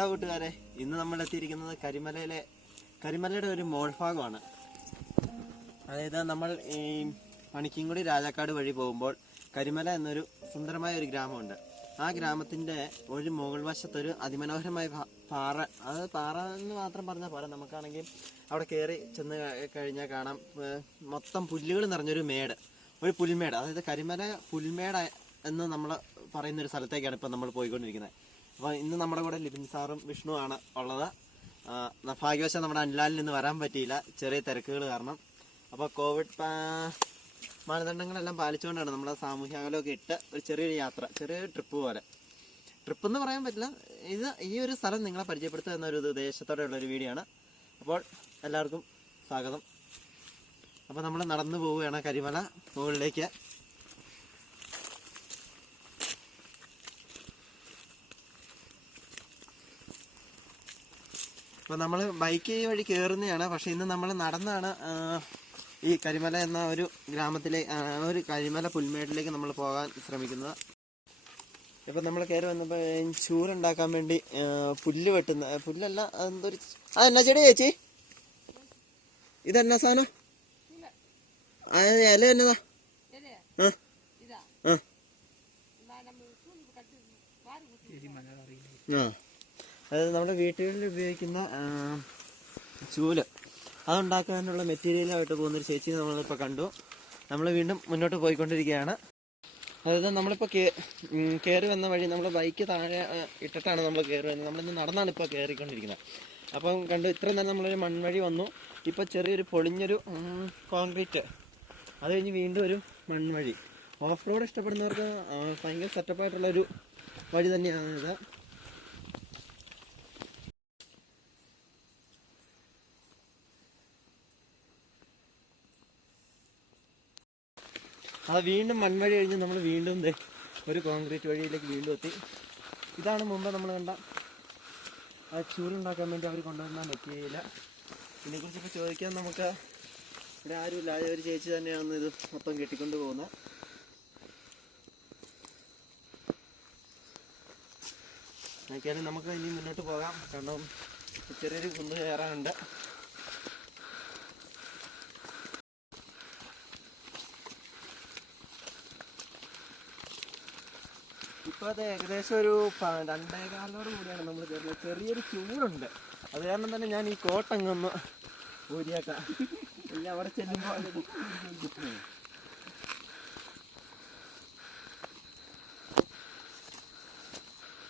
Hello കൂട്ടുകാരെ, ഇന്ന് നമ്മൾ എത്തിയിരിക്കുന്നത് കരിമലയുടെ ഒരു മോൾ ഭാഗമാണ്. അതായത് നമ്മൾ ഈ പണിക്കൻകുടി രാജാക്കാട് വഴി പോകുമ്പോൾ കരിമല എന്നൊരു സുന്ദരമായ ഒരു ഗ്രാമമുണ്ട്. ആ ഗ്രാമത്തിൻ്റെ ഒരു മുകൾ വശത്തൊരു അതിമനോഹരമായ പാറ, അത് പാറ എന്ന് മാത്രം പറഞ്ഞാൽ പോരാ, നമുക്കാണെങ്കിൽ അവിടെ കയറി ചെന്ന് കഴിഞ്ഞാൽ കാണാം മൊത്തം പുല്ലുകൾ നിറഞ്ഞൊരു മേട്, ഒരു പുൽമേട്. അതായത് കരിമല പുൽമേട് എന്ന് നമ്മൾ പറയുന്നൊരു സ്ഥലത്തേക്കാണ് ഇപ്പോൾ നമ്മൾ പോയിക്കൊണ്ടിരിക്കുന്നത്. അപ്പോൾ ഇന്ന് നമ്മുടെ കൂടെ ലിബിൻ സാറും വിഷ്ണുവാണ് ഉള്ളത്. ഭാഗ്യവശാൽ നമ്മുടെ അനിലാലിൽ നിന്ന് വരാൻ പറ്റിയില്ല, ചെറിയ തിരക്കുകൾ കാരണം. അപ്പോൾ കോവിഡ് മാനദണ്ഡങ്ങളെല്ലാം പാലിച്ചുകൊണ്ടാണ് നമ്മൾ സാമൂഹ്യ അകലമൊക്കെ ഇട്ട് ഒരു ചെറിയൊരു യാത്ര, ചെറിയൊരു ട്രിപ്പ് പോലെ. ട്രിപ്പെന്ന് പറയാൻ പറ്റില്ല, ഈ ഒരു സ്ഥലം നിങ്ങളെ പരിചയപ്പെടുത്തുക എന്നൊരു ഉദ്ദേശത്തോടെയുള്ളൊരു വീഡിയോ ആണ്. അപ്പോൾ എല്ലാവർക്കും സ്വാഗതം. അപ്പോൾ നമ്മൾ നടന്നു പോവുകയാണ് കരിമല മുകളിലേക്ക്. അപ്പോൾ നമ്മൾ ബൈക്ക് വഴി കയറുന്നതാണ്, പക്ഷേ ഇന്ന് നമ്മൾ നടന്നാണ് ഈ കരിമല എന്ന ഒരു ഗ്രാമത്തിലെ ഒരു കരിമല പുൽമേട്ടിലേക്ക് നമ്മൾ പോകാൻ ശ്രമിക്കുന്നത്. ഇപ്പം നമ്മൾ കയറി വന്നപ്പോൾ ചൂലുണ്ടാക്കാൻ വേണ്ടി പുല്ല് വെട്ടുന്ന, പുല്ലല്ല എന്തൊരു, അതെന്നാ ചെടി ചേച്ചി, ഇതെന്നാ സാധനം? ഇല എന്നതാ? അതായത് നമ്മുടെ വീട്ടുകളിൽ ഉപയോഗിക്കുന്ന ചൂല്, അതുണ്ടാക്കാനുള്ള മെറ്റീരിയലായിട്ട് പോകുന്നൊരു ചേച്ചി നമ്മളിപ്പോൾ കണ്ടു. നമ്മൾ വീണ്ടും മുന്നോട്ട് പോയിക്കൊണ്ടിരിക്കുകയാണ്. അതായത് നമ്മളിപ്പോൾ കയറി വന്ന വഴി നമ്മൾ ബൈക്ക് താഴെ ഇട്ടിട്ടാണ് നമ്മൾ കയറി വന്നത്. നമ്മളിന്ന് നടന്നാണ് ഇപ്പോൾ കയറിക്കൊണ്ടിരിക്കുന്നത്. അപ്പം കണ്ടു, ഇത്ര നേരം നമ്മളൊരു മൺവഴി വന്നു, ഇപ്പോൾ ചെറിയൊരു പൊളിഞ്ഞൊരു കോൺക്രീറ്റ്, അത് കഴിഞ്ഞ് വീണ്ടും ഒരു മൺവഴി. ഓഫ് റോഡ് ഇഷ്ടപ്പെടുന്നവർക്ക് ഭയങ്കര സെറ്റപ്പായിട്ടുള്ളൊരു വഴി തന്നെയാണ് ഇത്. അത് വീണ്ടും മൺവഴി കഴിഞ്ഞ് നമ്മൾ വീണ്ടും ഒരു കോൺക്രീറ്റ് വഴിയിലേക്ക് വീണ്ടും എത്തി. ഇതാണ് മുമ്പ് നമ്മൾ കണ്ട ആ ചൂലുണ്ടാക്കാൻ വേണ്ടി അവർ കൊണ്ടുവന്ന മെറ്റീരിയൽ. ഇതിനെക്കുറിച്ചൊക്കെ ചോദിക്കാൻ നമുക്ക് ഇവിടെ ആരുമില്ല, ഒരു ചേച്ചി തന്നെയാണ് ഇത് മൊത്തം കെട്ടിക്കൊണ്ട് പോകുന്നത്. നോക്കിയാലും നമുക്ക് ഇനി മുന്നോട്ട് പോകാം, കാരണം ചെറിയൊരു കുന്ന് കയറാനുണ്ട്. ഇപ്പോൾ അത് ഏകദേശം ഒരു 2:15 കൂടിയാണ് നമ്മൾ കയറുന്നത്. ചെറിയൊരു ചൂടുണ്ട്, അത് കാരണം തന്നെ ഞാൻ ഈ കോട്ടങ്ങൊന്ന് ഊരിയാക്കാം. ഇല്ല, അവിടെ ചെല്ലുമ്പോൾ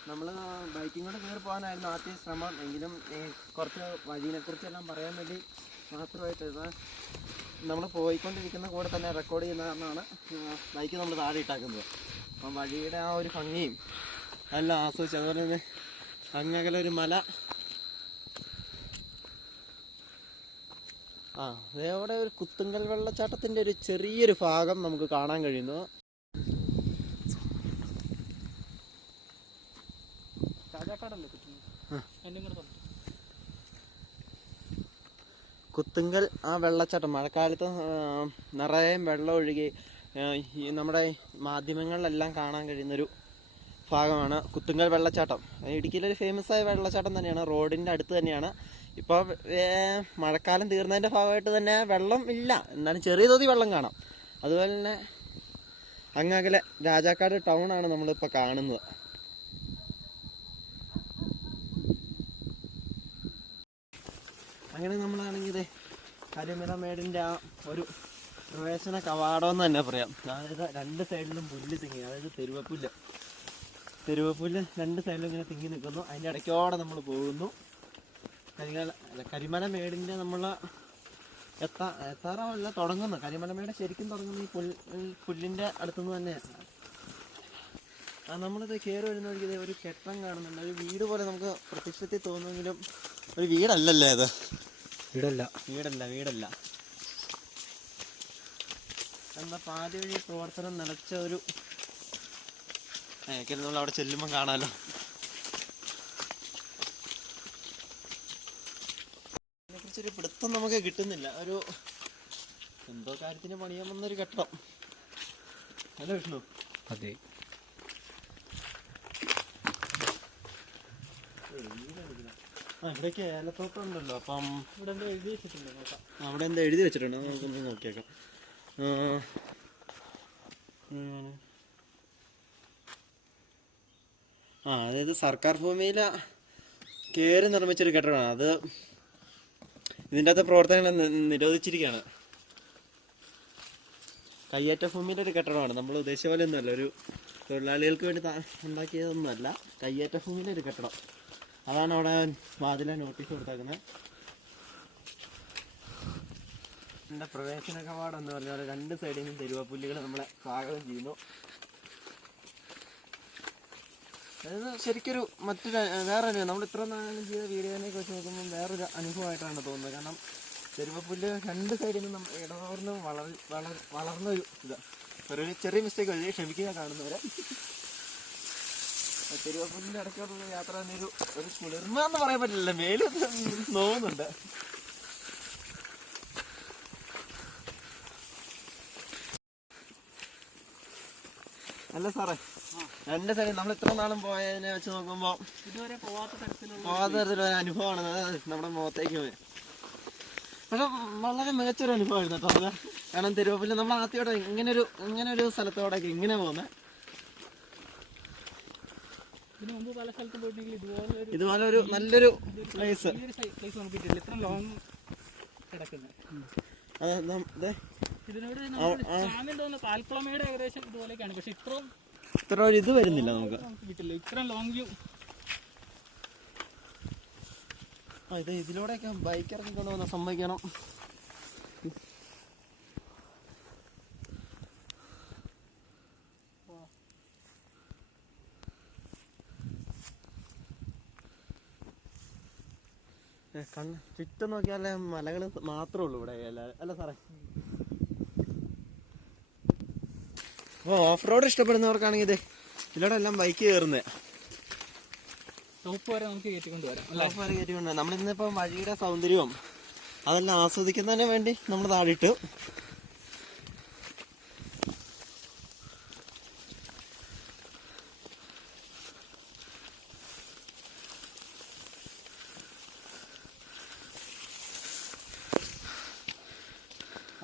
നമ്മൾ ബൈക്കിങ് കൊണ്ട് കയറി പോകാനായിരുന്നു ആദ്യം ശ്രമം. എങ്കിലും കുറച്ച് വഴിയെക്കുറിച്ചെല്ലാം പറയാൻ വേണ്ടി മാത്രമായിട്ട് നമ്മൾ പോയിക്കൊണ്ടിരിക്കുന്ന കൂടെ തന്നെ റെക്കോർഡ് ചെയ്യുന്ന കാരണമാണ് ബൈക്ക് നമ്മൾ താഴെ ഇട്ടാക്കുന്നത്. അപ്പം വഴിയുടെ ആ ഒരു ഭംഗിയും എല്ലാം ആസ്വദിച്ചു. അതുപോലെ തന്നെ അങ്ങകലെ ഒരു മല, അതേപോലെ ഒരു കുത്തുങ്കൽ വെള്ളച്ചാട്ടത്തിൻ്റെ ഒരു ചെറിയൊരു ഭാഗം നമുക്ക് കാണാൻ കഴിയുന്നു. കുത്തുങ്കൽ ആ വെള്ളച്ചാട്ടം മഴക്കാലത്ത് നിറയെ വെള്ളം ഒഴുകി നമ്മുടെ മാധ്യമങ്ങളിലെല്ലാം കാണാൻ കഴിയുന്നൊരു ഭാഗമാണ് കുത്തുങ്കൽ വെള്ളച്ചാട്ടം. ഇടുക്കിയിലൊരു ഫേമസ് ആയ വെള്ളച്ചാട്ടം തന്നെയാണ്, റോഡിൻ്റെ അടുത്ത് തന്നെയാണ്. ഇപ്പോൾ മഴക്കാലം തീർന്നതിൻ്റെ ഭാഗമായിട്ട് തന്നെ വെള്ളം ഇല്ല, എന്നാലും ചെറിയ തോതിൽ വെള്ളം കാണാം. അതുപോലെ തന്നെ അങ്ങകലെ രാജാക്കാട് ടൗൺ ആണ് നമ്മളിപ്പോൾ കാണുന്നത്. അങ്ങനെ നമ്മളാണെങ്കിൽ കരിമല മേടിൻ്റെ ആ ഒരു പ്രവേശന കവാടമെന്ന് തന്നെ പറയാം. അതായത് രണ്ട് സൈഡിലും പുല്ല് തിങ്ങി, അതായത് തെരുവപ്പുല്ല് രണ്ട് സൈഡിലും ഇങ്ങനെ തിങ്ങി നിൽക്കുന്നു. അതിൻ്റെ ഇടയ്ക്കോടെ നമ്മൾ പോകുന്നു. കരിമല മേടിൻ്റെ നമ്മൾ എത്താറല്ല തുടങ്ങുന്നു. കരിമല മേട് ശരിക്കും തുടങ്ങുന്നത് ഈ പുല്ലിൻ്റെ അടുത്തുനിന്ന് തന്നെയാണ്. നമ്മളിത് കയറി വരുന്ന വഴിക്ക് ഒരു കെട്ടം കാണുന്നുണ്ട്, ഒരു വീട് പോലെ നമുക്ക് പ്രത്യക്ഷത്തിൽ തോന്നുമെങ്കിലും ഒരു വീടല്ലല്ലേ അത്. വീടല്ല എന്താ പാതി വഴി പ്രവർത്തനം നിലച്ച ഒരു നമ്മൾ അവിടെ ചെല്ലുമ്പോൾ കാണാമല്ലോ. അതിനെക്കുറിച്ചൊരു പിടുത്തം നമുക്ക് കിട്ടുന്നില്ല. ഒരു എന്തോ കാര്യത്തിന് പണിയാൻ വന്നൊരു കെട്ടം. ഹലോ വിഷ്ണു. അതെ, ഇവിടേക്ക് ഏലത്തോട്ടം ഉണ്ടല്ലോ. അപ്പം ഇവിടെ എന്തോ എഴുതി വെച്ചിട്ടുണ്ട്, നോക്കാം. അവിടെ എന്താ എഴുതി വെച്ചിട്ടുണ്ട്, നമുക്കൊന്ന് നോക്കിയേക്കാം. അതായത് സർക്കാർ ഭൂമിയിൽ കയറി നിർമ്മിച്ചൊരു കെട്ടിടമാണ് അത്. ഇതിൻ്റെ അകത്ത് പ്രവർത്തനങ്ങൾ നിരോധിച്ചിരിക്കുകയാണ്. കയ്യേറ്റ ഭൂമിയിലെ ഒരു കെട്ടിടമാണ്. നമ്മൾ ഉദ്ദേശിച്ച പോലെ ഒന്നുമല്ല, ഒരു തൊഴിലാളികൾക്ക് വേണ്ടി ഉണ്ടാക്കിയതൊന്നുമല്ല, കയ്യേറ്റ ഭൂമിയിലെ ഒരു കെട്ടിടം. അതാണ് അവിടെ വാതിലെ നോട്ടീസ് കൊടുത്തേക്കുന്നത്. എൻ്റെ പ്രവേശന കവാടം എന്ന് പറഞ്ഞാൽ 2 സൈഡിൽ നിന്നും തെരുവപ്പുല്ലുകൾ നമ്മളെ സ്വാഗതം ചെയ്യുന്നു. അതായത് ശരിക്കൊരു വേറൊരു നമ്മൾ ഇത്ര നാളും ചെയ്ത വീഡിയോനെ കുറിച്ച് നോക്കുമ്പോൾ വേറൊരു അനുഭവമായിട്ടാണ് തോന്നുന്നത്. കാരണം തെരുവപ്പുല്ല് 2 സൈഡിൽ നിന്നും ഇടതോർന്ന് വളർന്നൊരു ഒരു ചെറിയ മിസ്റ്റേക്ക് വഴി ക്ഷമിക്കുക കാണുന്നവരെ. തെരുവപ്പുല്ലിൻ്റെ ഇടയ്ക്കുള്ള യാത്ര തന്നെ ഒരു കുളിർമ എന്ന് പറയാൻ പറ്റില്ല, മേല് നോവുന്നുണ്ട്. അല്ല സാറേ, 2 സൈഡിൽ നമ്മൾ ഇത്ര നാളും പോയതിനെ വെച്ച് നോക്കുമ്പോൾ ഇതുവരെ പോവാത്ത തരത്തിലുള്ള അനുഭവമാണ് നമ്മുടെ മുഖത്തേക്ക് പോയി. പക്ഷെ വളരെ മികച്ചൊരു അനുഭവമായിരുന്നു കേട്ടോ അത്. കാരണം തെരുവപ്പുല്ല് നമ്മൾ ആദ്യമായിട്ട് ഇങ്ങനെ ഒരു സ്ഥലത്തോടൊക്കെ ഇങ്ങനെ പോകുന്നത്. ഇതുപോലെ ഒരു നല്ലൊരു പ്ലേസ് നമുക്ക് കിട്ടില്ല. ഇത്ര ലോങ് കിടക്കുന്നത് കാൽക്കുളമയുടെ ഏകദേശം ഇതുപോലെയൊക്കെയാണ്. പക്ഷെ ഇത്ര ഒരു ഇത് വരുന്നില്ല നമുക്ക് കിട്ടില്ല, ഇത്ര ലോങ് വ്യൂ. ഇത് ഇതിലൂടെയൊക്കെ ബൈക്ക് ഇറക്കി കൊണ്ടുവന്ന സമ്മതിക്കണം. ചുറ്റും നോക്കിയാലേ മലകൾ മാത്രമേ ഉള്ളൂ ഇവിടെ, അല്ല സാറേ? അപ്പോൾ ഓഫ് റോഡ് ഇഷ്ടപ്പെടുന്നവർക്കാണെങ്കിൽ ഇതിലൂടെ എല്ലാം ബൈക്ക് കയറുന്നത്. ടോപ്പ് വരെ നമുക്ക് കയറ്റിക്കൊണ്ടുവരാം. നമ്മളിന്നിപ്പം വഴിയുടെ സൗന്ദര്യവും അതെല്ലാം ആസ്വദിക്കുന്നതിന് വേണ്ടി നമ്മൾ താഴെയിട്ടു.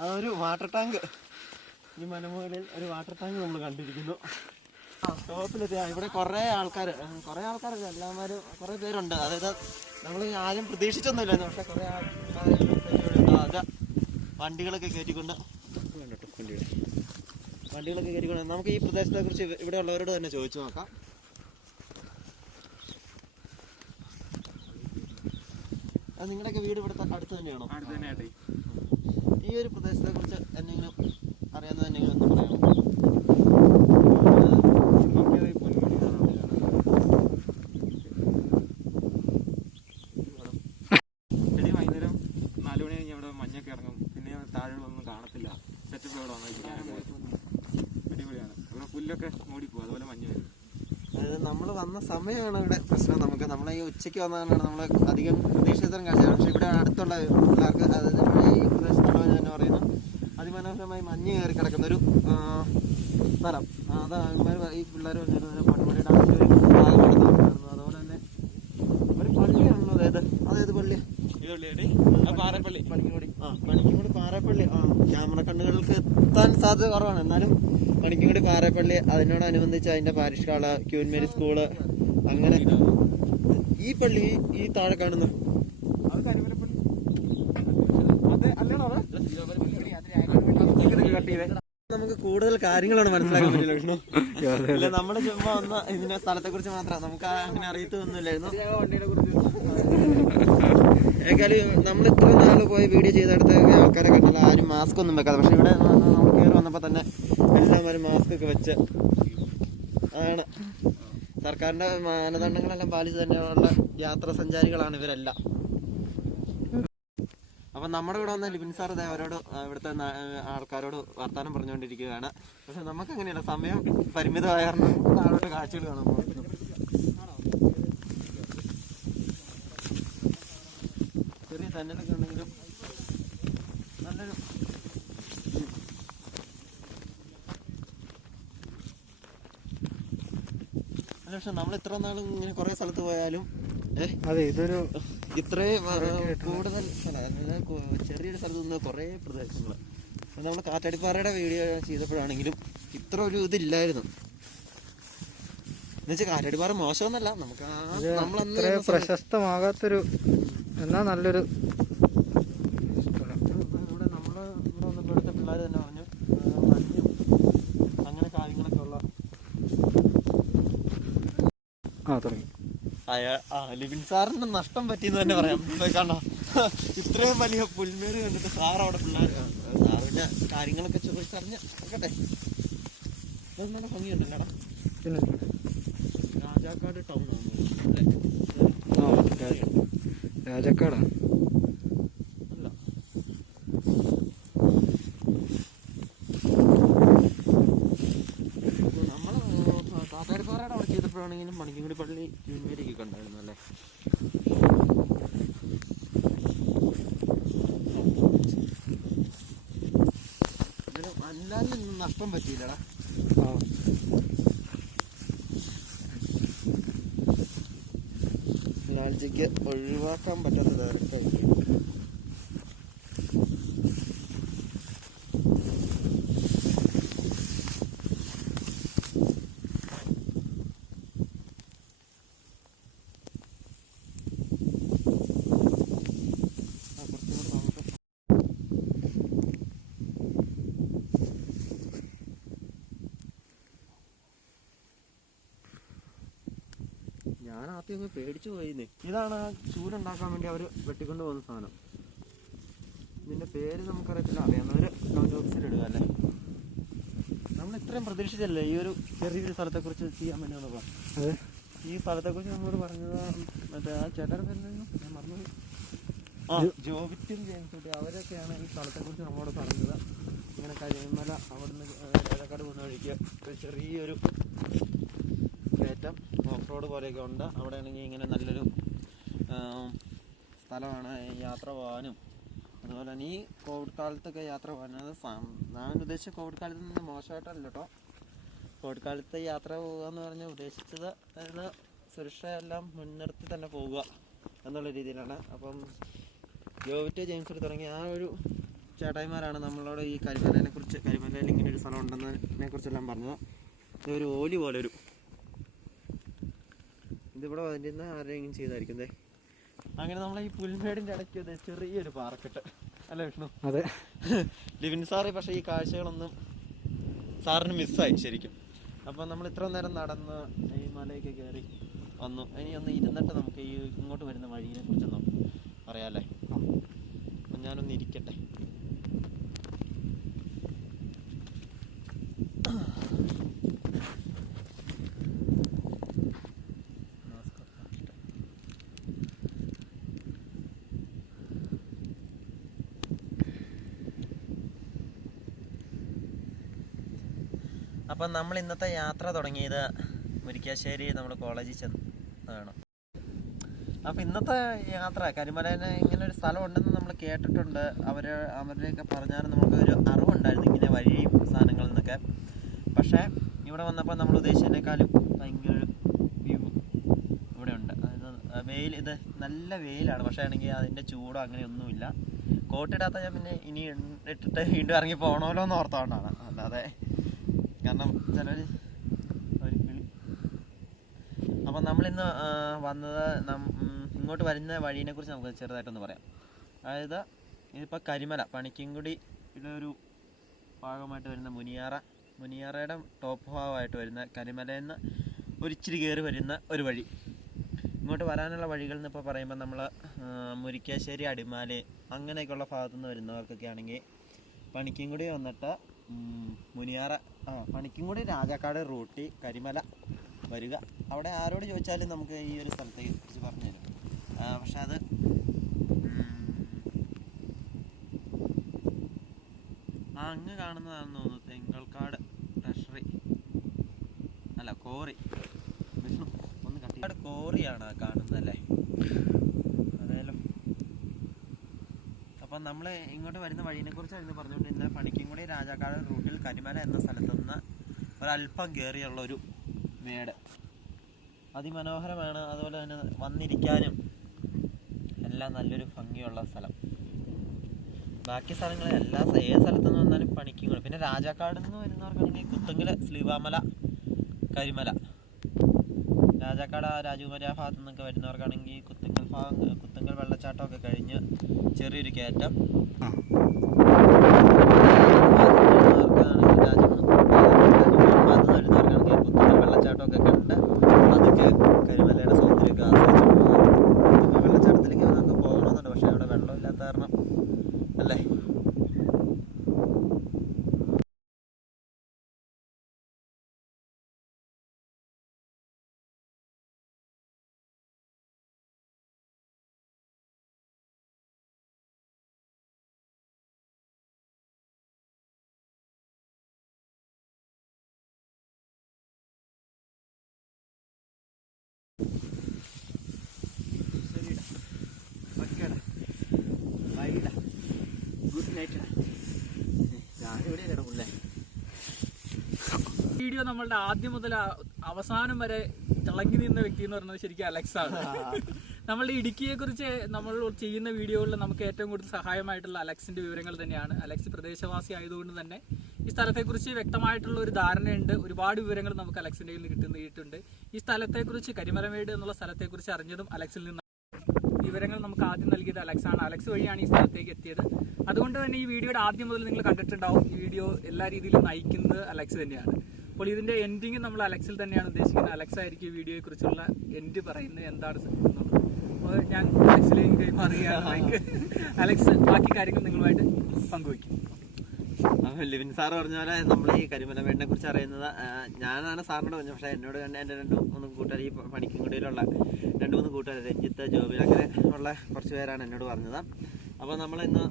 അതൊരു വാട്ടർ ടാങ്ക്, ഈ മലമുകളിൽ ഒരു വാട്ടർ ടാങ്ക് നമ്മൾ കണ്ടിരിക്കുന്നു. ടോപ്പിലെത്തിയ ഇവിടെ കുറേ ആൾക്കാരല്ല, എല്ലാവരും കുറേ പേരുണ്ട്. അതായത് നമ്മൾ ആരും പ്രതീക്ഷിച്ചൊന്നുമില്ലായിരുന്നു. പക്ഷെ കുറേ ആൾക്കാർ വണ്ടികളൊക്കെ കയറ്റിക്കൊണ്ട് നമുക്ക് ഈ പ്രദേശത്തെ കുറിച്ച് ഇവിടെ ഉള്ളവരോട് തന്നെ ചോദിച്ചു നോക്കാം. അത് നിങ്ങളുടെയൊക്കെ വീട് ഇവിടുത്തെ അടുത്ത് തന്നെയാണോ? ഈ ഒരു പ്രദേശത്തെ കുറിച്ച് എന്തെങ്കിലും അറിയാവുന്നത് എന്തെങ്കിലും ഒന്ന് പറയാമോ? വൈകുന്നേരം 4 മണി കഴിഞ്ഞ് അവിടെ മഞ്ഞൊക്കെ ഇറങ്ങും. പിന്നെ താഴെയൊന്നും കാണത്തില്ല. സെറ്റപ്പ് ഇവിടെ അടിപൊളിയാണ്. ഇവിടെ പുല്ലൊക്കെ മൂടിപ്പോകും, അതുപോലെ മഞ്ഞ് വരും. അതായത് നമ്മൾ വന്ന സമയമാണ് ഇവിടെ പ്രശ്നം. നമ്മൾ ഈ ഉച്ചയ്ക്ക് വന്നതാണ് നമ്മൾ അധികം പ്രതീക്ഷിച്ചതരം കാഴ്ചയാണ്. പക്ഷെ ഇവിടെ അടുത്തുള്ള പിള്ളേർക്ക്, അതായത് ഈ പ്രദേശത്തുള്ളവർ തന്നെ പറയുന്നു അതിമനോഹരമായി മഞ്ഞ് കയറി കിടക്കുന്നൊരു സ്ഥലം. അത് ഈ പിള്ളേർ പറഞ്ഞിരുന്നത് പൺമണി ഡാമിൻ്റെ ഒരു ഭാഗമാണെന്ന് പറഞ്ഞിരുന്നു. അതുപോലെ തന്നെ ഒരു പള്ളിയാണല്ലോ. അതായത് പള്ളി പാറപ്പള്ളി, പണിക്കൻകുടി പാറപ്പള്ളി. ക്യാമറ കണ്ണുകൾക്ക് എത്താൻ സാധ്യത കുറവാണ്, എന്നാലും പണിക്കൻകുടി പാറപ്പള്ളി, അതിനോടനുബന്ധിച്ച് അതിന്റെ parish hall, queen Mary school, അങ്ങനെ. ഈ പള്ളി ഈ താഴെ കാണുന്നു നമുക്ക് കൂടുതൽ കാര്യങ്ങളാണ് മനസ്സിലാക്കാൻ പറ്റില്ല വിഷ്ണു. ഇല്ല, നമ്മള് ചുമ്മാ വന്ന ഇതിന്റെ സ്ഥലത്തെ കുറിച്ച് മാത്രം, നമുക്ക് അങ്ങനെ അറിയത്തൊന്നുമില്ലായിരുന്നു. ഏതായാലും നമ്മൾ ഇത്ര നാൾ പോയി വീഡിയോ ചെയ്തെടുത്ത ആൾക്കാരെ കണ്ടല്ലോ, ആരും മാസ്ക് ഒന്നും വെക്കാതെ. പക്ഷെ ഇവിടെ നമ്മൾ കയറി വന്നപ്പോൾ തന്നെ എല്ലാവരും മാസ്ക് ഒക്കെ വെച്ച്, അതാണ് സർക്കാരിന്റെ മാനദണ്ഡങ്ങളെല്ലാം പാലിച്ച് തന്നെയുള്ള യാത്രാ സഞ്ചാരികളാണ് ഇവരെല്ലാം. അപ്പം നമ്മുടെ ഇവിടെ വന്ന ലിബിൻ സാർ അവരോട് ഇവിടുത്തെ ആൾക്കാരോട് വർത്തമാനം പറഞ്ഞുകൊണ്ടിരിക്കുകയാണ്. പക്ഷെ നമുക്ക് അങ്ങനെയല്ല, സമയം പരിമിതമായ കാരണം നാളോട്ട് കാഴ്ചകൾ കാണാൻ പോകും. ചെറിയ തന്നലൊക്കെ ഉണ്ടെങ്കിലും നല്ലൊരു പക്ഷെ നമ്മൾ ഇത്ര നാളും ഇങ്ങനെ കുറേ സ്ഥലത്ത് പോയാലും അതെ, ഇതൊരു ഇത്രയും കൂടുതൽ ചെറിയൊരു സ്ഥലത്ത് നിന്ന് കുറേ പ്രദേശങ്ങൾ നമ്മൾ കാറ്റാടിപ്പാറയുടെ വീഡിയോ ചെയ്തപ്പോഴാണെങ്കിലും ഇത്ര ഒരു ഇതില്ലായിരുന്നു. എന്നുവെച്ചാൽ കാറ്റാടിപ്പാറ മോശമൊന്നല്ല, നമുക്ക് നമ്മളന്ന് പ്രശസ്തമാകാത്തൊരു എന്നാ നല്ലൊരു ഇവിടെ നമ്മൾ ഇവിടെ വന്നപ്പോൾ ഇവിടുത്തെ പിള്ളേർ തന്നെ പറഞ്ഞു മഞ്ഞും അങ്ങനെ കാര്യങ്ങളൊക്കെ ഉള്ള തുടങ്ങി. ലിബിൻ സാറിന് നഷ്ടം പറ്റിയെന്ന് തന്നെ പറയാം. കാണാം ഇത്രയും വലിയ പുൽമേട് കണ്ടിട്ട് സാർ അവിടെ പിള്ളേർ സാറിന്റെ കാര്യങ്ങളൊക്കെ ചോദിച്ചറിഞ്ഞ് നോക്കട്ടെ. നല്ല ഭംഗിയുണ്ടല്ലേടാ. പിന്നെ രാജാക്കാട് ടൗൺ ആണ് രാജാക്കാടാ. അല്ല, നമ്മള് കാറ്റാടിപ്പാറയുടെ അവിടെ ചെയ്തപ്പോഴാണെങ്കിലും മണിക്കൻകുടി പള്ളി യൂണിവേരിയൊക്കെ കണ്ടായിരുന്നു അല്ലേ. അല്ലാതെ നഷ്ടം പറ്റിയില്ലടാ. ലാൽജിക്ക് ഒഴിവാക്കാൻ പറ്റാത്ത ഡയറക്റ്റ് ഞാൻ ആദ്യം അങ്ങ് പേടിച്ചു പോയിന്നേ. ഇതാണ് ആ ചൂടുണ്ടാക്കാൻ വേണ്ടി അവർ വെട്ടിക്കൊണ്ട് പോകുന്ന സാധനം. ഇതിൻ്റെ പേര് നമുക്കറിയത്തില്ല, അറിയാവുന്നവർ കമൻറ്റ് ബോക്സിൽ ഇടുക അല്ലേ. നമ്മൾ ഇത്രയും പ്രതീക്ഷിച്ചല്ലേ ഈ ഒരു ചെറിയൊരു സ്ഥലത്തെക്കുറിച്ച് ചെയ്യാൻ വേണ്ടി വന്നപ്പോൾ. ഈ സ്ഥലത്തെക്കുറിച്ച് നമ്മളോട് പറഞ്ഞത് മറ്റേ ആ ചേട്ടൻ്റെ പേരുണ്ടായിരുന്നു, ഞാൻ മറന്നുപോയി. ജോബിറ്റും ജെയിംസും അവരൊക്കെയാണ് ഈ സ്ഥലത്തെക്കുറിച്ച് നമ്മളോട് പറഞ്ഞത്. ഇങ്ങനെ കരിമല അവിടുന്ന് രാജാക്കാട് പോകുന്ന വഴിക്ക് ഒരു ചെറിയൊരു കയറ്റം ഓഫ് റോഡ് പോലെയൊക്കെ ഉണ്ട്. അവിടെ ആണെങ്കിൽ ഇങ്ങനെ നല്ലൊരു സ്ഥലമാണ് യാത്ര പോകാനും. അതുപോലെ തന്നെ ഈ കോവിഡ് കാലത്തൊക്കെ യാത്ര പോകാനും, അത് ഞാൻ ഉദ്ദേശിച്ച കോവിഡ് കാലത്ത് നിന്ന് മോശമായിട്ടല്ല കേട്ടോ. കോവിഡ് കാലത്ത് യാത്ര പോകുക എന്ന് പറഞ്ഞാൽ ഉദ്ദേശിച്ചത് അതായത് സുരക്ഷയെല്ലാം മുൻനിർത്തി തന്നെ പോകുക എന്നുള്ള രീതിയിലാണ്. അപ്പം ജോവിറ്റ് ജെയിംസ് തുടങ്ങിയ ആ ഒരു ചേട്ടായിമാരാണ് നമ്മളോട് ഈ കരിമലയിൽ ഇങ്ങനെ ഒരു സ്ഥലം ഉണ്ടെന്നതിനെ കുറിച്ചെല്ലാം പറഞ്ഞത്. ഇതൊരു ഓലി പോലെ ഒരു ഇതിവിടെ വന്നിരുന്ന ആരെങ്കിലും ചെയ്തായിരിക്കും. അങ്ങനെ നമ്മൾ ഈ പുൽമേടിൻ്റെ ഇടയ്ക്ക് ചെറിയൊരു പാറക്കെട്ട് അല്ലേ വിഷ്ണു? അതെ. ലിവിൻ സാറ് പക്ഷേ ഈ കാഴ്ചകളൊന്നും സാറിന് മിസ്സായി ശരിക്കും. അപ്പം നമ്മൾ ഇത്ര നേരം നടന്ന് ഈ മലയൊക്കെ കയറി വന്നു. ഇനി ഒന്ന് ഇരുന്നിട്ട് നമുക്ക് ഈ ഇങ്ങോട്ട് വരുന്ന വഴിയെ കുറിച്ചൊന്നും പറയാമല്ലേ. അപ്പം ഞാനൊന്ന് ഇരിക്കട്ടെ. അപ്പം നമ്മൾ ഇന്നത്തെ യാത്ര തുടങ്ങിയത് മുരിക്കാശ്ശേരി നമ്മുടെ കോളേജിൽ ചെന്നാണ്. അപ്പം ഇന്നത്തെ യാത്ര കരിമലേനെ ഇങ്ങനെ ഒരു സ്ഥലം ഉണ്ടെന്ന് നമ്മൾ കേട്ടിട്ടുണ്ട്. അവരുടെയൊക്കെ പറഞ്ഞാലും നമുക്കൊരു അറിവുണ്ടായിരുന്നു ഇങ്ങനെ വഴിയും സാധനങ്ങളിൽ നിന്നൊക്കെ. പക്ഷേ ഇവിടെ വന്നപ്പോൾ നമ്മൾ ഉദ്ദേശിച്ചതിനേക്കാളും ഭയങ്കര ഒരു വ്യൂ ഇവിടെ ഉണ്ട്. അതായത് ഇത് നല്ല വെയിലാണ്, പക്ഷേ ആണെങ്കിൽ അതിൻ്റെ ചൂടോ അങ്ങനെയൊന്നുമില്ല. കോട്ടിടാത്ത ഞാൻ പിന്നെ ഇനി ഇട്ടിട്ട് വീണ്ടും ഇറങ്ങി പോകണമല്ലോ എന്ന് ഓർത്തോണ്ടാണ്. അല്ലാതെ കാരണം ചിലർ ഒരു കിളി. അപ്പം നമ്മളിന്ന് വന്നത് ഇങ്ങോട്ട് വരുന്ന വഴീനെ കുറിച്ച് നമുക്ക് ചെറുതായിട്ടൊന്ന് പറയാം. അതായത് ഇതിപ്പോൾ കരിമല പണിക്കൻകുടിയുടെ ഒരു ഭാഗമായിട്ട് വരുന്ന മുനിയാറയുടെ ടോപ്പ് ഭാഗമായിട്ട് വരുന്ന കരിമലയിൽ നിന്ന് ഒരിച്ചിരി കയറി വരുന്ന ഒരു വഴി. ഇങ്ങോട്ട് വരാനുള്ള വഴികൾ എന്നിപ്പോൾ പറയുമ്പോൾ നമ്മൾ മുരിക്കാശ്ശേരി അടിമാലി അങ്ങനെയൊക്കെയുള്ള ഭാഗത്തുനിന്ന് വരുന്നവർക്കൊക്കെ ആണെങ്കിൽ പണിക്കൻകുടി വന്നിട്ട് പണിക്കൻകുടി രാജാക്കാട് റൂട്ടി കരിമല വരിക. അവിടെ ആരോട് ചോദിച്ചാലും നമുക്ക് ഈ ഒരു സ്ഥലത്തെ കുറിച്ച് പറഞ്ഞു തരും. പക്ഷെ അത് അങ്ങ് കാണുന്നതാണെന്ന് തോന്നുന്നു തെങ്കൾക്കാട് ട്രഷറി അല്ല കോറി. വിഷ്ണു ഒന്ന് കട്ടിക്കാട് കോറിയാണ് കാണുന്നതല്ലേ. അതേലും അപ്പം നമ്മൾ ഇങ്ങോട്ട് വരുന്ന വഴീനെ കുറിച്ചായിരുന്നു പറഞ്ഞുകൊണ്ടിരുന്നത്. പണിക്കൻകുടി രാജാക്കാട് റൂട്ടിൽ കരിമല എന്ന സ്ഥലത്തു നിന്ന് ഒരല്പം കയറിയുള്ളൊരു മേട്. അതിമനോഹരമാണ്. അതുപോലെ തന്നെ വന്നിരിക്കാനും എല്ലാം നല്ലൊരു ഭംഗിയുള്ള സ്ഥലം. ബാക്കി സ്ഥലങ്ങൾ ഏത് സ്ഥലത്തുനിന്ന് വന്നാലും പണിക്കും. പിന്നെ രാജാക്കാട് നിന്ന് വരുന്നവർക്കാണെങ്കിൽ കുത്തുങ്കൽ, സ്ലീവാമല, കരിമല. രാജാക്കാട് രാജകുമാരി ആ ഭാഗത്തു നിന്നൊക്കെ വരുന്നവർക്കാണെങ്കിൽ കുത്തുങ്കൽ വെള്ളച്ചാട്ടമൊക്കെ കഴിഞ്ഞ് ചെറിയൊരു കയറ്റം. വരുന്നവർക്കാണെങ്കിൽ കുത്തുങ്കൽ വെള്ളച്ചാട്ടമൊക്കെ കണ്ട് അതൊക്കെ കരിമലയുടെ സൗന്ദര്യമൊക്കെ ആസ്വദിച്ചു പോകുന്നത്. വെള്ളച്ചാട്ടത്തിലേക്ക് നമുക്ക് പോകണമെന്നുണ്ട്, പക്ഷേ അവിടെ വെള്ളമില്ലാത്ത കാരണം അല്ലേ. Good night. ഞാനിവിടെ ഇടമുള്ളേ. വീഡിയോ നമ്മളുടെ ആദ്യം മുതൽ അവസാനം വരെ തിളങ്ങി നിന്ന വ്യക്തി എന്ന് പറയുന്നത് ശരിക്കും അലക്സ് ആണ്. നമ്മളുടെ ഇടുക്കിയെ കുറിച്ച് നമ്മൾ ചെയ്യുന്ന വീഡിയോകളിൽ നമുക്ക് ഏറ്റവും കൂടുതൽ സഹായമായിട്ടുള്ള അലക്സിന്റെ വിവരങ്ങൾ തന്നെയാണ്. അലക്സ് പ്രദേശവാസി ആയതുകൊണ്ട് തന്നെ ഈ സ്ഥലത്തെക്കുറിച്ച് വ്യക്തമായിട്ടുള്ള ഒരു ധാരണയുണ്ട്. ഒരുപാട് വിവരങ്ങൾ നമുക്ക് അലക്സിന്റെ കയ്യിൽ നിന്ന് കിട്ടിയിട്ടുണ്ട്. ഈ സ്ഥലത്തെക്കുറിച്ച്, കരിമലമേട് എന്നുള്ള സ്ഥലത്തെക്കുറിച്ച് അറിഞ്ഞതും അലക്സിൽ നിന്നാണ്. വിവരങ്ങൾ നമുക്ക് ആദ്യം നൽകിയത് അലക്സ് ആണ്. അലക്സ് വഴിയാണ് ഈ സ്ഥലത്തേക്ക് എത്തിയത്. അതുകൊണ്ട് തന്നെ ഈ വീഡിയോയുടെ ആദ്യം മുതൽ നിങ്ങൾ കണ്ടിട്ടുണ്ടാവും. ഈ വീഡിയോ എല്ലാ രീതിയിലും നയിക്കുന്നത് അലക്സ് തന്നെയാണ്. അപ്പോൾ ഇതിന്റെ എൻഡിങ് നമ്മൾ അലക്സിൽ തന്നെയാണ് ഉദ്ദേശിക്കുന്നത്. അലക്സ് ആയിരിക്കും ഈ വീഡിയോയെ കുറിച്ചുള്ള എൻഡ് പറയുന്നത് എന്താണ് എന്നുള്ളത്. അപ്പോൾ ഞാൻ അലക്സിലേക്ക് കൈമാറുകയാണ്. അലക്സ് ബാക്കി കാര്യങ്ങൾ നിങ്ങളുമായിട്ട് പങ്കുവയ്ക്കും. ലിവിൻ സാറ് പറഞ്ഞ പോലെ നമ്മൾ ഈ കരിമലമേടിനെ കുറിച്ച് അറിയുന്നത് ഞാനാണ് സാറിനോട് പറഞ്ഞത്. പക്ഷേ എന്നോട് കണ്ട എൻ്റെ 2-3 കൂട്ടുകാർ, ഈ പണിക്കുംകുടിയിലുള്ള 2-3 കൂട്ടുകാർ, രഞ്ജിത്ത്, ജോബിൻ, അങ്ങനെ ഉള്ള കുറച്ച് പേരാണ് എന്നോട് പറഞ്ഞത്. അപ്പോൾ നമ്മളിന്ന്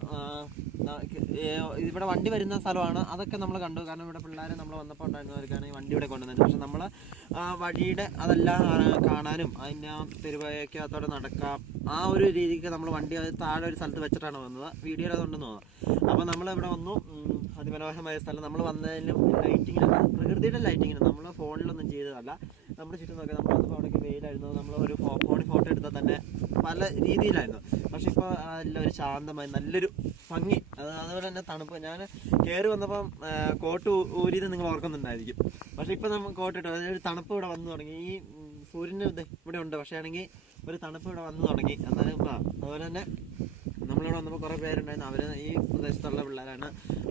ഇവിടെ വണ്ടി വരുന്ന സ്ഥലമാണ്. അതൊക്കെ നമ്മൾ കണ്ടു. കാരണം ഇവിടെ പിള്ളേർ നമ്മൾ വന്നപ്പോൾ ഉണ്ടായിരുന്നവർക്കാണ് ഈ വണ്ടി ഇവിടെ കൊണ്ടുവന്നത്. പക്ഷെ നമ്മൾ വഴിയുടെ അതെല്ലാം കാണാനും അതിൻ്റെ തെരുവയ്ക്കകത്തോടെ നടക്കാം, ആ ഒരു രീതിക്ക് നമ്മൾ വണ്ടി താഴെ ഒരു സ്ഥലത്ത് വെച്ചിട്ടാണ് വന്നത്. വീഡിയോയിൽ അതുണ്ടെന്ന് തോന്നുന്നു. അപ്പോൾ നമ്മളിവിടെ വന്നു. അതിമനോഹരമായ സ്ഥലം. നമ്മൾ വന്നതിലും ലൈറ്റിങ്ങിന്, പ്രകൃതിയുടെ ലൈറ്റിങ്ങിന്, നമ്മൾ ഫോണിലൊന്നും ചെയ്തതല്ല. നമ്മുടെ ചുറ്റും നോക്കി നമ്മൾ വന്നപ്പോൾ അവിടേക്ക് വെയിലായിരുന്നു. നമ്മൾ ഒരു ഫോണിൽ ഫോട്ടോ എടുത്താൽ തന്നെ പല രീതിയിലായിരുന്നു. പക്ഷെ ഇപ്പോൾ എല്ലാം ഒരു ശാന്തമായി നല്ലൊരു ഭംഗി. അതുപോലെ തന്നെ തണുപ്പ്. ഞാൻ കയറി വന്നപ്പം കോട്ട് ഊരിയത് നിങ്ങൾ ഓർക്കുന്നുണ്ടായിരിക്കും. പക്ഷെ ഇപ്പം നമ്മൾ കോട്ടിട്ടു. അതൊരു തണുപ്പ് ഇവിടെ വന്നു തുടങ്ങി. ഈ സൂര്യൻ്റെ ഇവിടെ ഉണ്ട്, പക്ഷേ ആണെങ്കിൽ ഒരു തണുപ്പ് ഇവിടെ വന്നു തുടങ്ങി. എന്നാലും അതുപോലെ തന്നെ നമ്മളിവിടെ വന്നപ്പോൾ കുറേ പേരുണ്ടായിരുന്നു. അവർ ഈ പ്രദേശത്തുള്ള പിള്ളേരാണ്.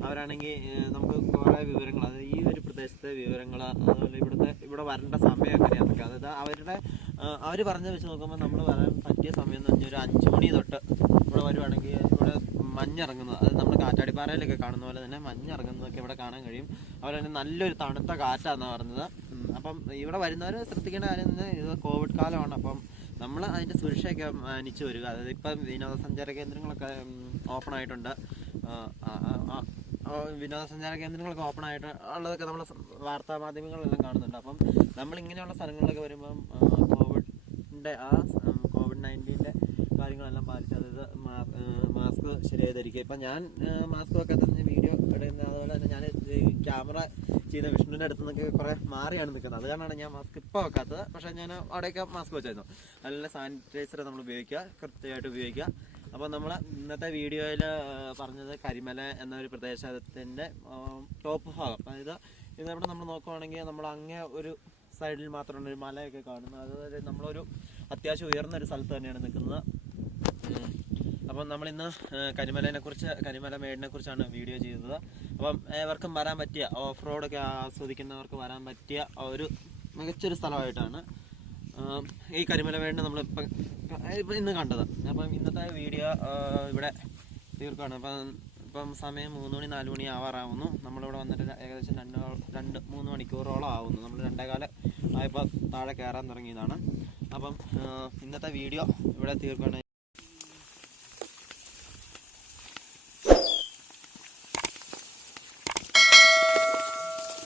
അവരാണെങ്കിൽ നമുക്ക് കുറേ വിവരങ്ങൾ, അതായത് ഈ ഒരു പ്രദേശത്തെ വിവരങ്ങൾ, അതുപോലെ ഇവിടെ വരേണ്ട സമയം എങ്ങനെയാണെന്നൊക്കെ, അതായത് അവർ പറഞ്ഞ് വെച്ച് നോക്കുമ്പോൾ നമ്മൾ വരാൻ പറ്റിയ സമയം എന്ന് പറഞ്ഞാൽ ഒരു 5 മണി തൊട്ട് ഇവിടെ വരുവാണെങ്കിൽ ഇവിടെ മഞ്ഞിറങ്ങുന്നത്, അത് നമ്മൾ കാറ്റാടിപ്പാറയിലൊക്കെ കാണുന്ന പോലെ തന്നെ മഞ്ഞിറങ്ങുന്നതൊക്കെ ഇവിടെ കാണാൻ കഴിയും. അതുപോലെ തന്നെ നല്ലൊരു തണുത്ത കാറ്റാണെന്നാണ് പറഞ്ഞത്. അപ്പം ഇവിടെ വരുന്നവർ ശ്രദ്ധിക്കേണ്ട കാര്യം തന്നെ, ഇത് കോവിഡ് കാലമാണ്. അപ്പം നമ്മൾ അതിൻ്റെ സുരക്ഷയൊക്കെ മാനിച്ച് വരിക. അതായത് ഇപ്പം വിനോദസഞ്ചാര കേന്ദ്രങ്ങളൊക്കെ ഓപ്പൺ ആയിട്ടുണ്ട്. വിനോദസഞ്ചാര കേന്ദ്രങ്ങളൊക്കെ ഓപ്പൺ ആയിട്ട് ഉള്ളതൊക്കെ നമ്മൾ വാർത്താ മാധ്യമങ്ങളെല്ലാം കാണുന്നുണ്ട്. അപ്പം നമ്മൾ ഇങ്ങനെയുള്ള സ്ഥലങ്ങളിലൊക്കെ വരുമ്പം കോവിഡ്-19 കാര്യങ്ങളെല്ലാം പാലിച്ച്, അതായത് മാസ്ക് ശരിയായി ധരിക്കുക. ഇപ്പം ഞാൻ മാസ്ക് ഒക്കെ തന്നെ വീഡിയോ ഇടുന്ന, അതുപോലെ തന്നെ ഞാൻ ക്യാമറ ചെയ്ത വിഷ്ണുവിൻ്റെ അടുത്ത് നിന്നൊക്കെ കുറേ മാറിയാണ് നിൽക്കുന്നത്. അത് കാരണമാണ് ഞാൻ മാസ്ക് ഇപ്പോൾ വെക്കാത്തത്. പക്ഷേ ഞാൻ അവിടെയൊക്കെ മാസ്ക് വെച്ചായിരുന്നു. നല്ല സാനിറ്റൈസർ നമ്മൾ ഉപയോഗിക്കുക, കൃത്യമായിട്ട് ഉപയോഗിക്കുക. അപ്പോൾ നമ്മൾ ഇന്നത്തെ വീഡിയോയിൽ പറഞ്ഞത് കരിമല എന്നൊരു പ്രദേശത്തിൻ്റെ ടോപ്പ് ഭാഗം, അതായത് ഇതവിടെ നമ്മൾ നോക്കുവാണെങ്കിൽ നമ്മൾ അങ്ങേ ഒരു സൈഡിൽ മാത്രമാണ് ഒരു മലയൊക്കെ കാണുന്നത്. അതുപോലെ നമ്മളൊരു അത്യാവശ്യം ഉയർന്നൊരു സ്ഥലത്ത് തന്നെയാണ് നിൽക്കുന്നത്. അപ്പം നമ്മളിന്ന് കരിമലമേടിനെ കുറിച്ചാണ് വീഡിയോ ചെയ്തത്. അപ്പം ഏവർക്കും വരാൻ പറ്റിയ, ഓഫ് റോഡൊക്കെ ആസ്വദിക്കുന്നവർക്ക് വരാൻ പറ്റിയ ഒരു മികച്ചൊരു സ്ഥലമായിട്ടാണ് ഈ കരിമലമേടിനെ നമ്മളിപ്പം ഇന്ന് കണ്ടത്. അപ്പം ഇന്നത്തെ വീഡിയോ ഇവിടെ തീർക്കുകയാണ്. ഇപ്പം സമയം 3 മണി 4 മണി ആവാറാവുന്നു. നമ്മളിവിടെ വന്നിട്ട് ഏകദേശം 2-3 മണിക്കൂറോളം ആവുന്നു. നമ്മൾ 2:15 ആയപ്പോൾ താഴെ കയറാൻ തുടങ്ങിയതാണ്. അപ്പം ഇന്നത്തെ വീഡിയോ ഇവിടെ തീർക്കുകയാണ്.